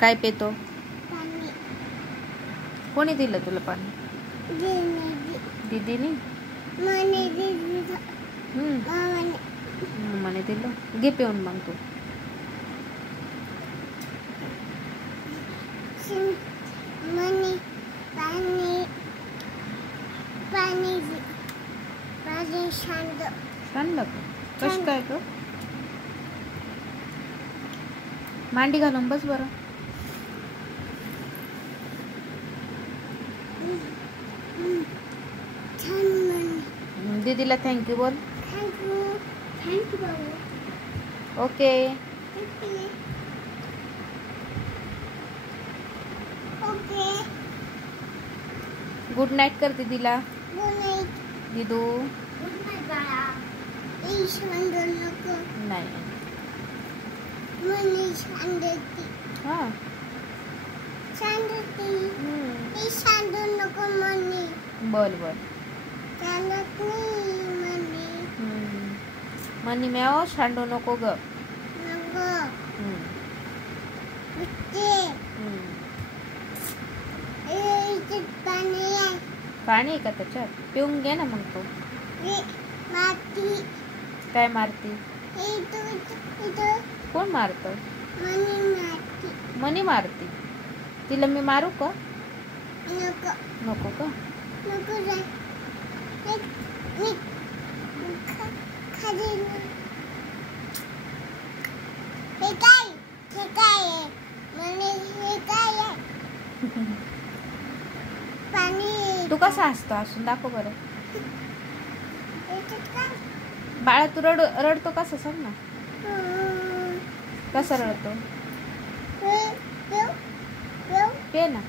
काय पेतो? पाणी. कोणी दिलं तुला पाणी? दीदीने? मने दीदी. मने दिलं. घे पिऊन मग तू. मने पाणी पाणी पाणी शांत. शांत का? कसं काय ग? मांडी घालून बस बरं. दीदीला थँक्यू बोल. थँक्यू. थँक्यू बाबू. ओके. ओके. गुड नाईट कर दीदीला. Good night. दीदू. गुड नाईट बाळा. शांत नको. नाही. मने शांतती. हां. शांतती. शांत नको मने. बोल बोल. शांत नाही मने. मनी म्याओ शांडू नको ग. नको. पाणी आहे. पाणी आहे का त्याच्यात? पिऊन घे ना मग तू. माती. काय मारती? कोण मारत? मनी माती. मनी मारती. तिला मी मारू का? नको. नको का? नको जा. खाली हे काय? हे काय आहे? मने हे काय आहे? पाणी. तू कसा हसतो? हसून दाखव बरं. बाळा तू रडतो कसं सांग ना. कसा रडतो? पे ना.